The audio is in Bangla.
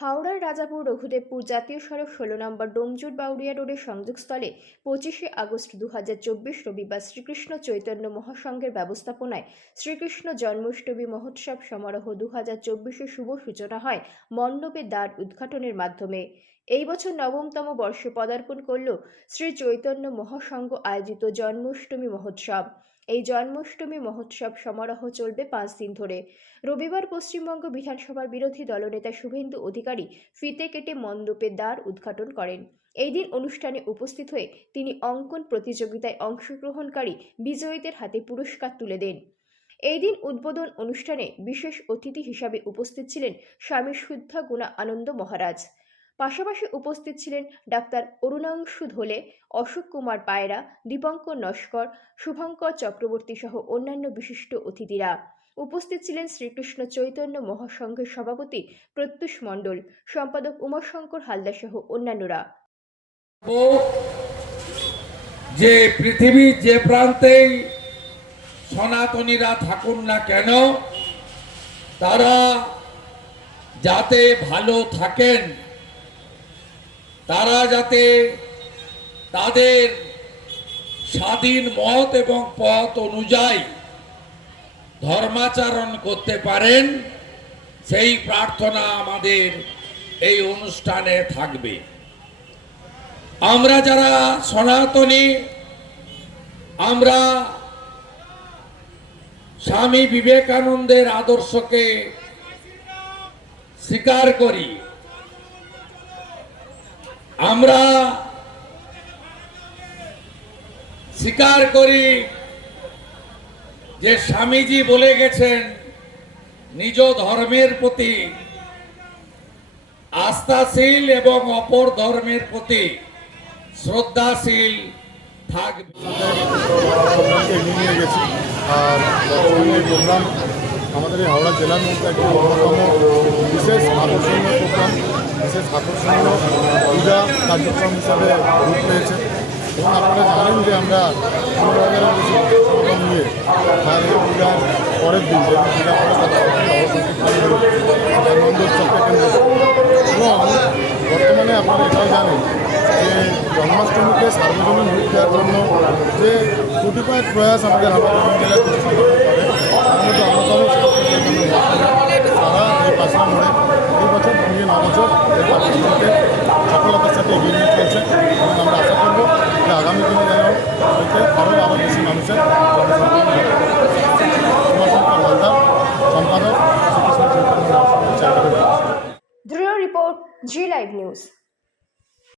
হাওড়ার রাজাপুর রঘুদেবপুর জাতীয় সড়ক ষোলো নম্বর ডোমজুর বাউরিয়া রোডের সংযোগস্থলে পঁচিশে আগস্ট দু হাজার চব্বিশ রবিবার শ্রীকৃষ্ণ চৈতন্য মহাসংঘের ব্যবস্থাপনায় শ্রীকৃষ্ণ জন্মাষ্টমী মহোৎসব সমারোহ দু হাজার শুভ সূচনা হয় মণ্ডপে দ্বার উদ্ঘাটনের মাধ্যমে। এই বছর নবমতম বর্ষে পদার্পণ করল শ্রী চৈতন্য মহাসংঘ আয়োজিত জন্মাষ্টমী মহোৎসব। এই জন্মাষ্টমী মহোৎসব সমারোহ চলবে পাঁচ দিন ধরে। রবিবার পশ্চিমবঙ্গ বিধানসভার বিরোধী দলনেতা শুভেন্দু অধিকারী ফিতে কেটে মণ্ডপের দ্বার উদ্ঘাটন করেন। এই দিন অনুষ্ঠানে উপস্থিত হয়ে তিনি অঙ্কন প্রতিযোগিতায় অংশগ্রহণকারী বিজয়ীদের হাতে পুরস্কার তুলে দেন। এই দিন উদ্বোধন অনুষ্ঠানে বিশেষ অতিথি হিসাবে উপস্থিত ছিলেন স্বামী শুদ্ধা গুণা আনন্দ মহারাজ। পাশাপাশি উপস্থিত ছিলেন ডাক্তার অরুণাংশু ধোলে, অশোক কুমার পায়রা, দীপঙ্কর নস্কর, শুভঙ্কর চক্রবর্তী সহ অন্যান্য বিশিষ্ট অতিথিরা। উপস্থিত ছিলেন শ্রীকৃষ্ণ চৈতন্য মহাসংঘের সভাপতি প্রত্যুষ মণ্ডল, সম্পাদক উমাশঙ্কর হালদার সহ অন্যান্যরা। যে পৃথিবীর যে প্রান্তেই সনাতনীরা থাকুন না কেন, তারা যাতে ভালো থাকেন। তারা যাতে তাদের স্বাধীন মত এবং পথ অনুযায়ী ধর্মাচরণ করতে পারেন, সেই প্রার্থনা আমাদের এই অনুষ্ঠানে থাকবে। আমরা যারা সনাতনী, আমরা স্বামী বিবেকানন্দের আদর্শকে স্বীকার করি আমরা স্বীকার করি যে স্বামীজি বলে গেছেন, নিজ ধর্মের প্রতি আস্থাশীল এবং অপর ধর্মের প্রতি শ্রদ্ধাশীল থাকবে। আর আমাদের এই হাওড়া জেলার মধ্যে একটি অন্যতম বিশেষ আকর্ষণীয় প্রোগ্রাম, বিশেষ আকর্ষণীয় পূজা কার্যক্রম হিসাবে রূপ পেয়েছে এবং আপনারা জানেন যে আমরা নিয়ে পূজার পরের দিন। এবং বর্তমানে আপনারা এটাও জানেন যে জন্মাষ্টমীকে সার্বজনীন রূপ দেওয়ার জন্য যে কতিপয় প্রয়াস আমাদের হাওড়া জেলার তার মধ্যে অন্যতম শ্রীকৃষ্ণ চৈতন্য মহাসংঘ। তারা এই পাঁচলা মোড়ে এই বছর নিয়ে ন বছর এই কার্যক্রমকে সফলতার সাথে এগিয়ে নিয়ে চলছে এবং আমরা আশা করব যে আগামী দিনে যেন এতে আরও আরও বেশি মানুষের জনসংখ্যা ঘটে। উমাশঙ্কর হালদার সম্পাদক শ্রীকৃষ্ণ চৈতন্য